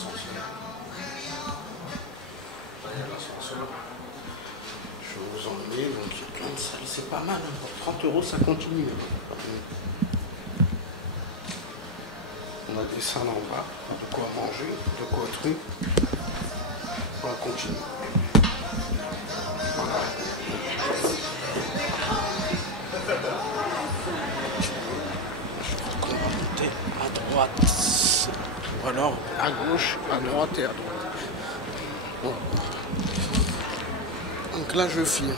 l'ascenseur. Là, il y a l'ascenseur. Je vais vous emmener, donc il y a plein de salles, c'est pas mal. Hein. Pour 30 € ça continue. Hein. On a des salles en bas, de quoi manger, de quoi truc. On va continuer. Voilà. On va monter à droite. Ou alors à gauche, à droite et à droite. Bon. Donc là je filme.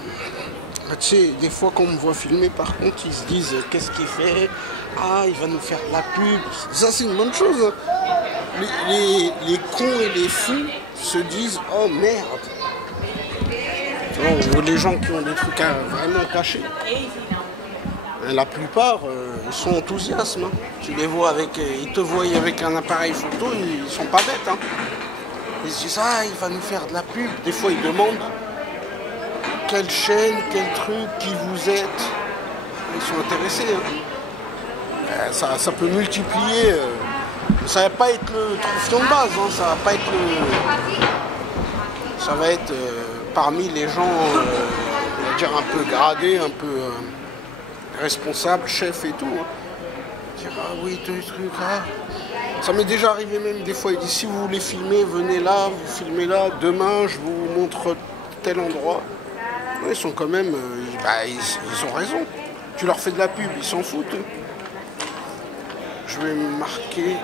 Ah, tu sais, des fois quand on me voit filmer, par contre, ils se disent qu'est-ce qu'il fait? Ah, il va nous faire de la pub. Ça c'est une bonne chose. Les cons et les fous se disent oh merde. Tu vois, ou les gens qui ont des trucs vraiment cachés. La plupart, ils sont enthousiastes. Hein. Tu les vois avec, ils te voient avec un appareil photo, ils sont pas bêtes. Hein. Ils se disent ah, il va nous faire de la pub. Des fois, ils demandent quelle chaîne, quel truc, qui vous êtes. Ils sont intéressés. Hein. Ça peut multiplier. Ça va pas être le troufion de base. Hein. Ça va pas être le. Ça va être parmi les gens, on va dire un peu gradés, un peu responsables, chefs et tout. Hein. Dire ah oui, des trucs. Ah. Ça m'est déjà arrivé même des fois. Il dit si vous voulez filmer, venez là, vous filmez là. Demain, je vous montre tel endroit. Ils sont quand même, ils ont raison. Tu leur fais de la pub, ils s'en foutent. Je vais marquer.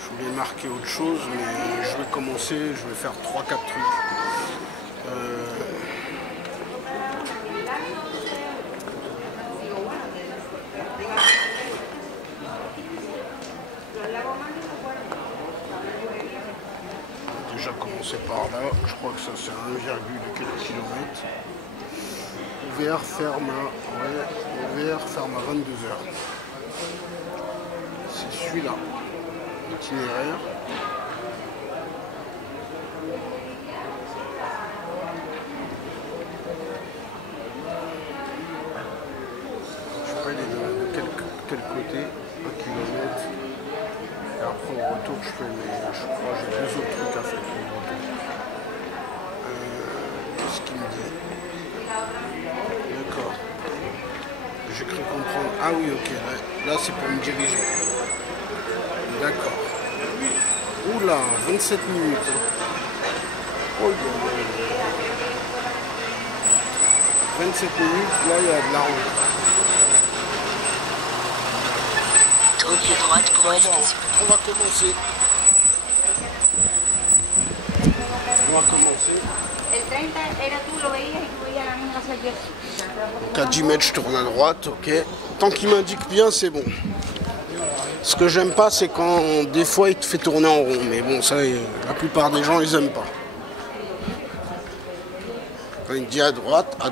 Je voulais marquer autre chose, mais je vais commencer. Je vais faire 3-4 trucs. Déjà commencer par là, je crois que ça c'est 1,4 km. Ouvert, ferme à 22h. C'est celui-là, l'itinéraire. Je sais pas il est de quel côté, 1 km. Et après au retour je fais mes. Je crois que j'ai 2 autres trucs à faire au retour. Qu'est-ce qu'il me dit? D'accord. J'ai cru comprendre. Ah oui, ok. Là c'est pour me diriger. D'accord. Oula, 27 minutes. Oh, 27 minutes, là il y a de la route. Tournez droite pour On va commencer. On va commencer. Donc à 10 mètres, je tourne à droite, ok. Tant qu'il m'indique bien, c'est bon. Ce que j'aime pas, c'est quand des fois il te fait tourner en rond. Mais bon, ça, la plupart des gens, ils aiment pas. Quand il dit à droite, à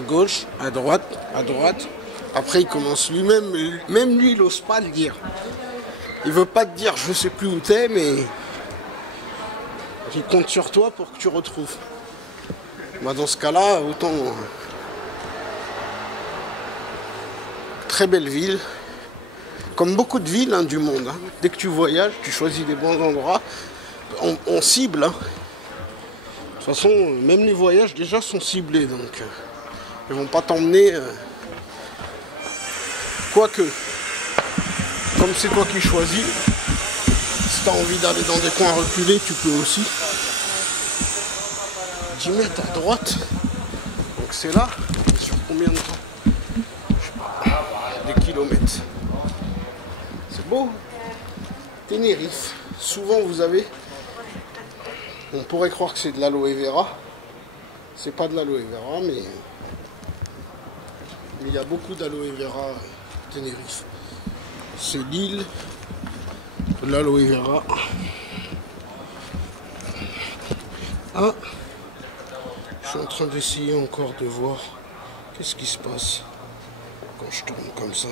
gauche, à droite. Après, il commence lui-même, même lui, il n'ose pas le dire. Il veut pas te dire, je sais plus où t'es, mais il compte sur toi pour que tu retrouves. Bah, dans ce cas-là, autant... Très belle ville. Comme beaucoup de villes hein, du monde. Hein. Dès que tu voyages, tu choisis des bons endroits. On cible. Hein. De toute façon, même les voyages déjà sont ciblés. Donc, ils vont pas t'emmener... Quoique, comme c'est toi qui choisis, si tu as envie d'aller dans des coins reculés, tu peux aussi. 10 mètres à droite. Donc c'est là. Sur combien de temps? Je sais pas. Des kilomètres. C'est beau. Tenerife. Souvent vous avez... On pourrait croire que c'est de l'aloe vera. C'est pas de l'aloe vera, mais il y a beaucoup d'aloe vera. Tenerife. C'est l'île de l'aloe vera. Ah, je suis en train d'essayer encore de voir qu'est-ce qui se passe quand je tourne comme ça.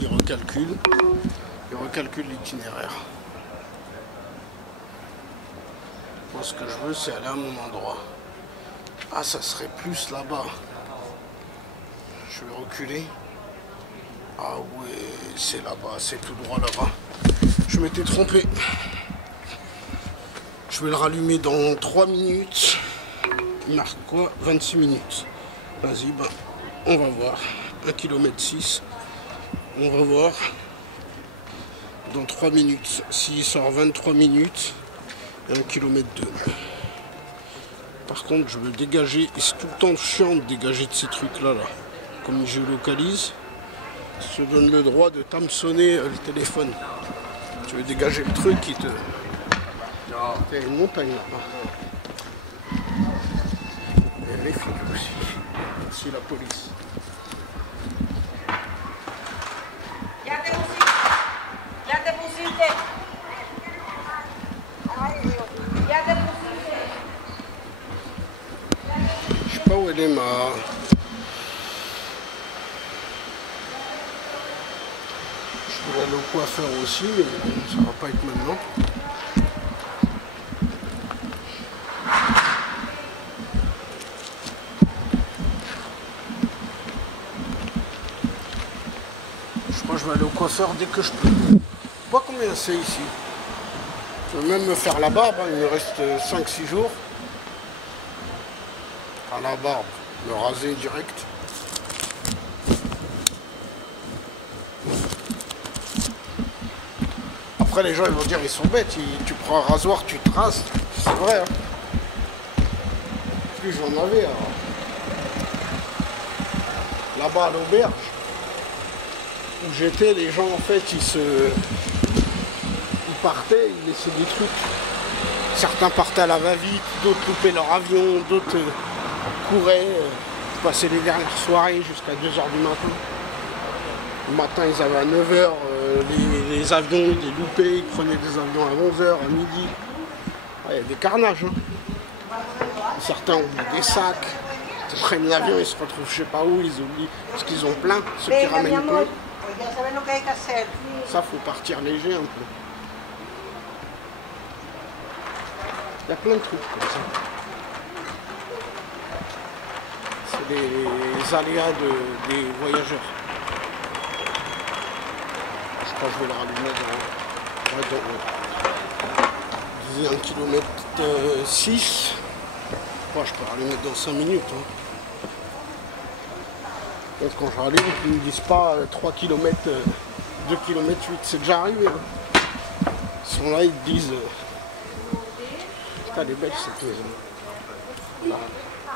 Il recalcule l'itinéraire. Moi, ce que je veux, c'est aller à mon endroit. Ah, ça serait plus là-bas. Je vais reculer. Ah ouais, c'est là-bas, c'est tout droit là-bas. Je m'étais trompé. Je vais le rallumer dans 3 minutes. Il marque quoi? 26 minutes. Vas-y, ben, on va voir. 1,6 km. On va voir. Dans 3 minutes. S'il sort 23 minutes, 1,2 km. Par contre, je veux dégager. Et c'est tout le temps chiant de dégager de ces trucs-là. Là. Comme ils géolocalisent, ça te donne le droit de t'hameçonner le téléphone. Tu veux dégager le truc qui te... Il y a une montagne là-bas. Et les flics aussi. Aussi la police. Je sais pas où elle est ma... Je vais aller au coiffeur aussi, mais ça va pas être maintenant. Je crois que je vais aller au coiffeur dès que je peux. Je sais pas combien c'est ici. Je vais même me faire la barbe, hein. Il me reste 5-6 jours. À la barbe, le raser direct. Après les gens ils vont dire ils sont bêtes, tu prends un rasoir, tu traces, c'est vrai. Hein. Plus j'en avais là-bas à l'auberge où j'étais, les gens en fait ils partaient, ils laissaient des trucs. Certains partaient à la va-vite, d'autres loupaient leur avion, d'autres couraient, passaient les dernières soirées jusqu'à 2h du matin. Le matin ils avaient à 9h les avions, ils les loupaient, ils prenaient des avions à 11h, à midi. Il y a des carnages. Hein. Certains oublient des sacs, ils prennent l'avion, ils se retrouvent je sais pas où, ils oublient parce qu'ils ont plein, ceux qui ramènent plein. Ça faut partir léger un peu. Il y a plein de trucs comme ça. C'est les aléas des voyageurs. Je crois que je vais le rallumer dans 1,6 km. Je peux rallumer dans 5 minutes. Hein. Donc quand je rallume, ils ne me disent pas 3 km, 2 km 8. C'est déjà arrivé. Hein. Ils sont là, ils te disent... Putain, elle est belle cette maison. Là.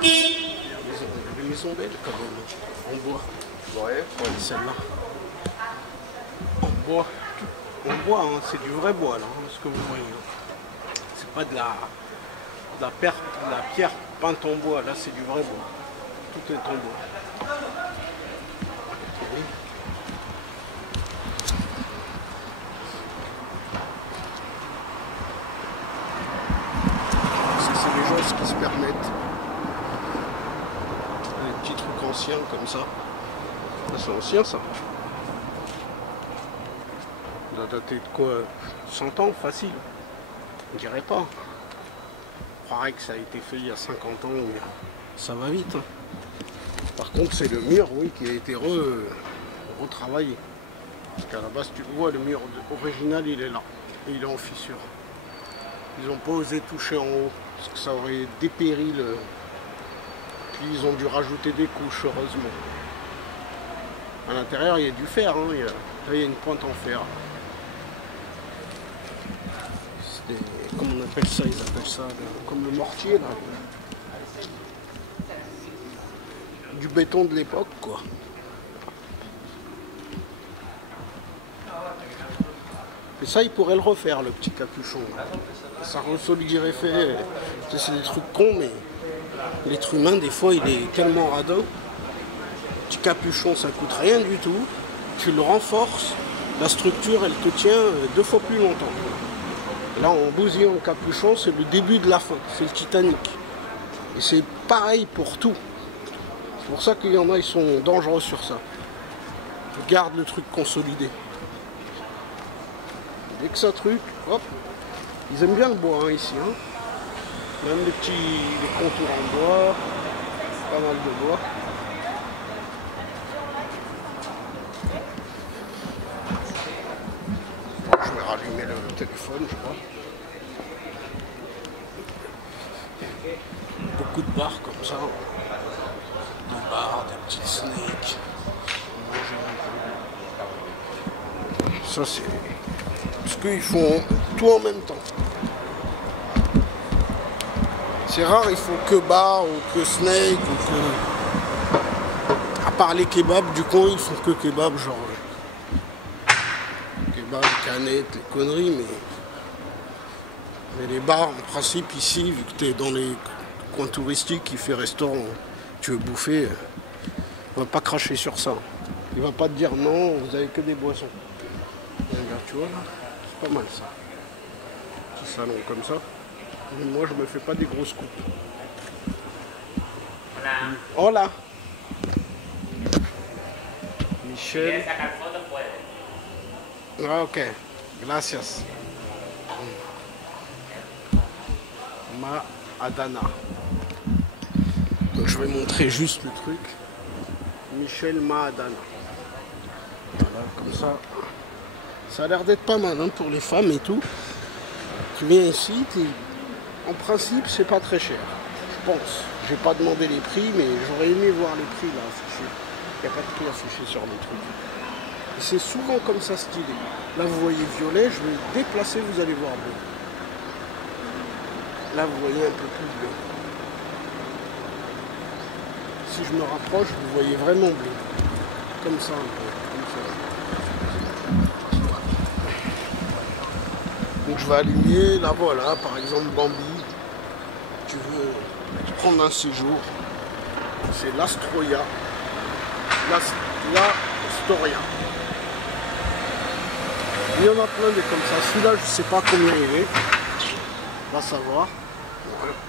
Les maisons belles quand même. En bois. Ouais, celle-là. En bois. En bois, hein, c'est du vrai bois là, hein, ce que vous voyez. Hein. C'est pas de la pierre peinte en bois, là c'est du vrai bois. Tout est en bois. C'est les gens qui se permettent. Des petits trucs anciens comme ça. C'est ancien ça. Ça doit dater de quoi? 100 ans facile. On dirait pas. On croirait que ça a été fait il y a 50 ans, mais ça va vite. Hein. Par contre, c'est le mur, oui, qui a été retravaillé. Parce qu'à la base, tu vois, le mur original, il est là. Et il est en fissure. Ils n'ont pas osé toucher en haut, parce que ça aurait dépéri le... Puis ils ont dû rajouter des couches, heureusement. À l'intérieur, il y a du fer. Hein. Là, il y a une pointe en fer. Comment on appelle ça? Ils appellent ça comme le mortier là. Du béton de l'époque quoi. Et ça ils pourraient le refaire le petit capuchon. Ça resolidirait fait. C'est des trucs cons mais l'être humain des fois il est tellement radin. Le petit capuchon ça coûte rien du tout. Tu le renforces, la structure elle te tient 2 fois plus longtemps. Là, en bousillant le capuchon, c'est le début de la fin, c'est le Titanic. Et c'est pareil pour tout. C'est pour ça qu'il y en a, ils sont dangereux sur ça. Ils gardent le truc consolidé. Dès que ça truc, hop, ils aiment bien le bois hein, ici. Hein. Même les contours en bois. Pas mal de bois. Je vais rallumer le téléphone, je crois. Beaucoup de bars comme ça. Des bars, des petites snakes. Ça c'est... Parce qu'ils font tout en même temps. C'est rare, ils font que bar ou que snake ou que... À part les kebabs, du coin, ils font que kebab, genre... Kebab, canettes, les conneries, mais les bars, en principe, ici, vu que tu es dans les coins touristiques, il fait restaurant, tu veux bouffer, on va pas cracher sur ça. Il va pas te dire non, vous avez que des boissons. Regarde, tu vois, c'est pas mal ça. Petit salon comme ça. Mais moi, je me fais pas des grosses coupes. Hola. Michel. Ah, ok. Gracias. Ma Adana. Donc je vais montrer juste le truc. Michel Maadana. Voilà, comme ça. Ça a l'air d'être pas mal hein, pour les femmes et tout. Tu viens ici, en principe c'est pas très cher. Je pense. J'ai pas demandé les prix, mais j'aurais aimé voir les prix là affichés. Il n'y a pas de prix affiché sur les trucs. Et c'est souvent comme ça stylé. Là vous voyez violet, je vais déplacer, vous allez voir bleu. Là vous voyez un peu plus bleu. Si je me rapproche, vous voyez vraiment bleu. Comme ça un peu. Comme ça. Donc je vais allumer, là voilà, par exemple Bambi. Tu veux prendre un séjour. C'est l'Astroya. L'Astoria. Il y en a plein des comme ça. Celui-là, je ne sais pas combien il est. On va savoir.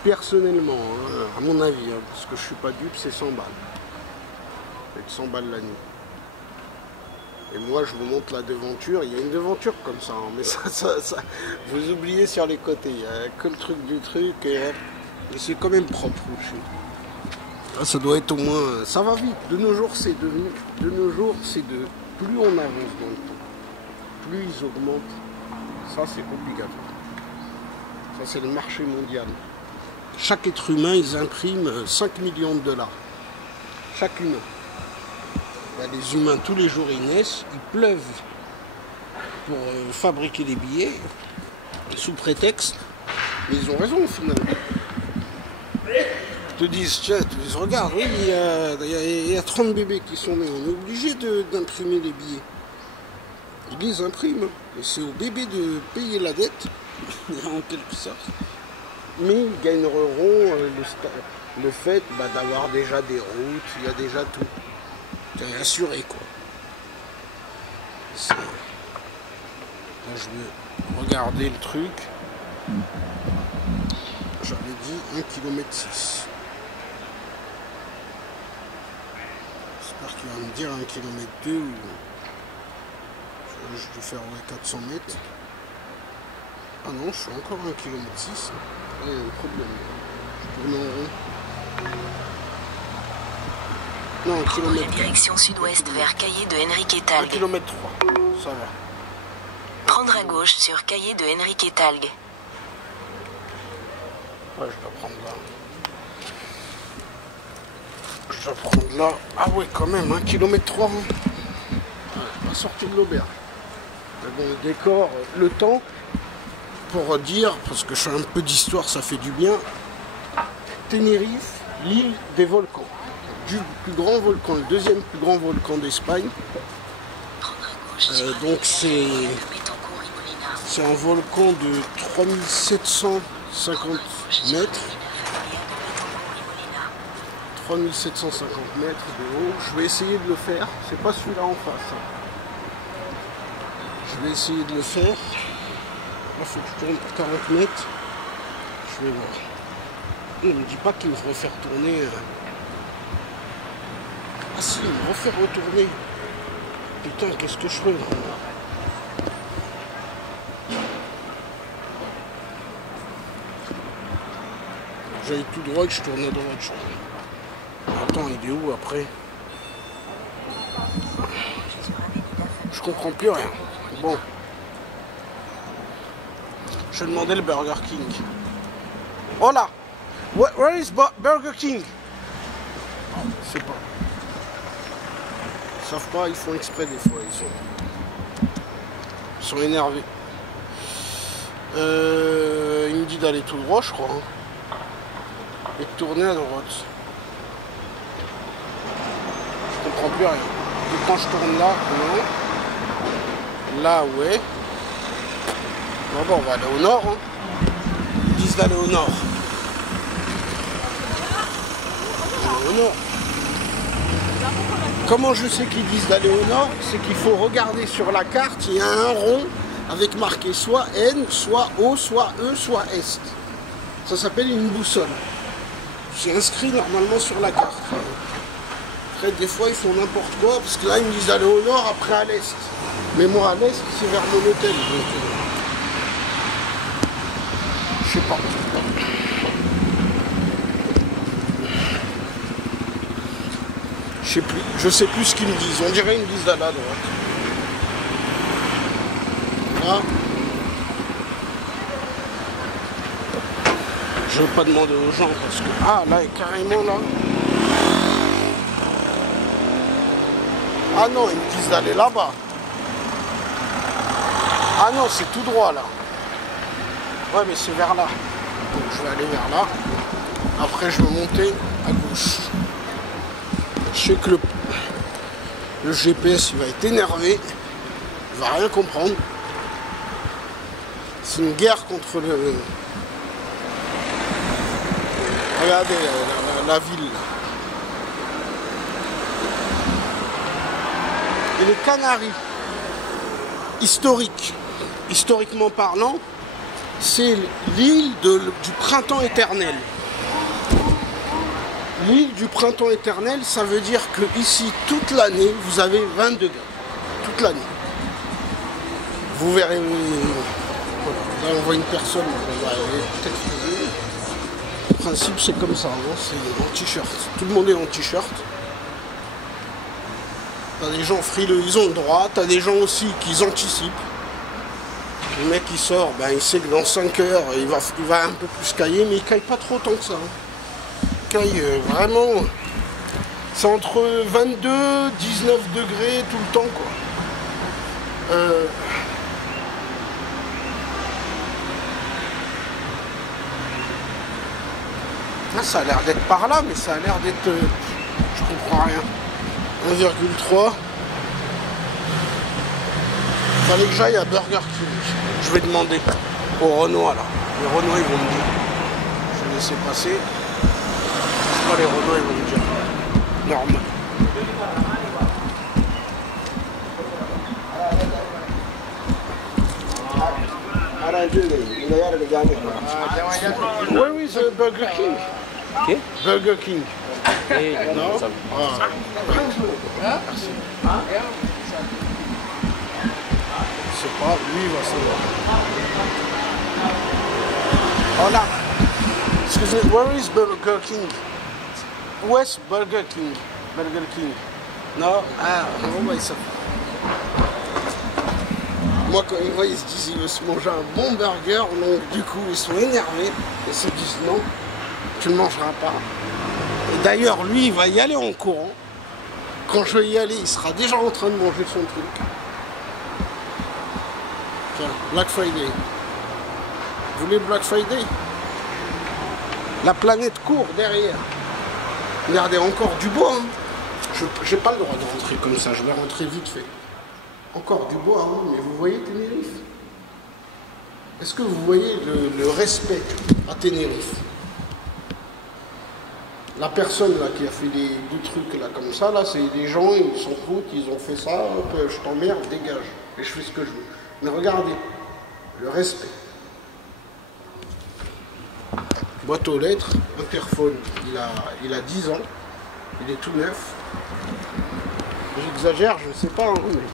Personnellement, hein, à mon avis, hein, parce que je suis pas dupe, c'est 100 balles. C'est 100 balles la nuit. Et moi, je vous montre la devanture. Il y a une devanture comme ça, hein, mais ça, vous oubliez sur les côtés. Il n'y a que le truc du truc. Et c'est quand même propre. Là, ça doit être au moins... Ça va vite. De nos jours, c'est devenu... De nos jours, c'est de... Plus on avance dans le temps, plus ils augmentent. Ça, c'est obligatoire. Ça, c'est le marché mondial. Chaque être humain, ils impriment 5 millions de dollars. Chaque humain. Ben, les humains, tous les jours, ils naissent, ils pleuvent pour fabriquer des billets, sous prétexte. Mais ils ont raison, finalement. Ils te disent, tiens, regarde, oui, il y a 30 bébés qui sont nés. On est obligé d'imprimer les billets. Ils les impriment. Et c'est aux bébés de payer la dette, en quelque sorte. Mais ils gagneront le fait d'avoir déjà des routes, il y a déjà tout. Tu es assuré, quoi. Là, je vais regarder le truc. J'avais dit 1,6 km. J'espère qu'il va me dire 1,2 km ou... Je vais faire 400 mètres. Ah non, je suis encore 1,6 km. Il y a un problème. Je tourne en rond. Non, 1 Prenons la km. direction sud-ouest vers Caillé de Henrique Talg. 1,3 km, ça va. Prendre à gauche sur Caillé de Henrique Talg. Ouais, je dois prendre là. Je dois prendre là. Ah ouais, quand même, 1,3 km. Ouais, je suis pas sorti de l'auberge. Mais bon, le décor, le temps, pour dire, parce que je fais un peu d'histoire, ça fait du bien. Tenerife, l'île des volcans. Du plus grand volcan, le deuxième plus grand volcan d'Espagne. Donc c'est un volcan de 3750 mètres. 3750 mètres de haut. Je vais essayer de le faire. C'est pas celui-là en face. Je vais essayer de le faire. Là, il faut que je tourne 40 mètres. Je vais voir. Ne me dis pas qu'il me refait retourner. Ah si, il me refait retourner. Putain, qu'est-ce que je fais là? J'allais tout droit et que je tourne à droite, je crois. Attends, il est où après? Je comprends plus rien. Bon. Je vais demander le Burger King. Oh là! Where is Burger King? Je sais pas. Ils savent pas, ils font exprès des fois. Ils sont énervés. Il me dit d'aller tout droit, je crois. Hein. Et de tourner à droite. Je comprends plus rien. Et quand je tourne là, non. Là, ouais. Bon, on va aller au nord. Hein. Ils disent d'aller au nord. Au nord. Comment je sais qu'ils disent d'aller au nord? C'est qu'il faut regarder sur la carte, il y a un rond avec marqué soit N, soit O, soit E, soit Est. Ça s'appelle une boussole. C'est inscrit normalement sur la carte. Après, des fois, ils font n'importe quoi, parce que là, ils me disent d'aller au nord, après à l'Est. Mais moi, à l'Est, c'est vers mon hôtel. Donc, je sais pas. Je sais plus ce qu'ils me disent. On dirait qu'ils me disent d'aller à droite. Là. Je veux pas demander aux gens parce que... Ah, là, carrément, là. Ah non, ils me disent d'aller là-bas. Ah non, c'est tout droit, là. Ouais, mais c'est vers là. Donc, je vais aller vers là. Après, je vais monter à gauche. Je sais que le GPS, il va être énervé. Il va rien comprendre. C'est une guerre contre le... Regardez la ville. Et les Canaries, historiquement parlant, c'est l'île du printemps éternel. L'île du printemps éternel, ça veut dire que ici, toute l'année, vous avez 20 degrés. Toute l'année. Vous verrez... Là, on voit une personne, on va peut-être filmer. Le principe, c'est comme ça, hein, c'est en t-shirt. Tout le monde est en t-shirt. T'as des gens frileux, ils ont le droit. T'as des gens aussi qui anticipent. Le mec, il sort, ben, il sait que dans 5 heures, il va un peu plus cailler, mais il caille pas trop tant que ça. Hein. Il caille vraiment... C'est entre 22, 19 degrés tout le temps, quoi. Là, ça a l'air d'être par là, mais ça a l'air d'être... je comprends rien. 1,3. Fallait que j'aille à Burger King. Je vais demander aux Renois, là. Les Renois, ils vont me dire. Je vais laisser passer. Je crois que les Renois, ils vont me dire. Normal. Where is Burger King? Okay. Burger King. No? Merci. Je sais pas, lui il va savoir. Oh là. Excusez, where is Burger King? Where's Burger King? Burger King. Non? Ah, on va ça. Moi, quand ils voient, ils se disent qu'ils veulent se manger un bon burger, donc du coup, ils sont énervés et se disent non, tu ne mangeras pas. Et d'ailleurs, lui, il va y aller en courant. Quand je vais y aller, il sera déjà en train de manger son truc. Tiens, Black Friday. Vous voulez Black Friday? La planète court derrière. Regardez, encore du bois. Hein. J'ai pas le droit de rentrer comme ça, je vais rentrer vite fait. Encore du bois, hein, mais vous voyez Tenerife? Est-ce que vous voyez le respect à Tenerife? La personne là qui a fait des trucs là comme ça, là, c'est des gens, ils s'en foutent, ils ont fait ça, je t'emmerde, dégage, et je fais ce que je veux. Mais regardez, le respect. Boîte aux lettres, interphone, il a 10 ans, il est tout neuf. J'exagère, je sais pas, hein, mais...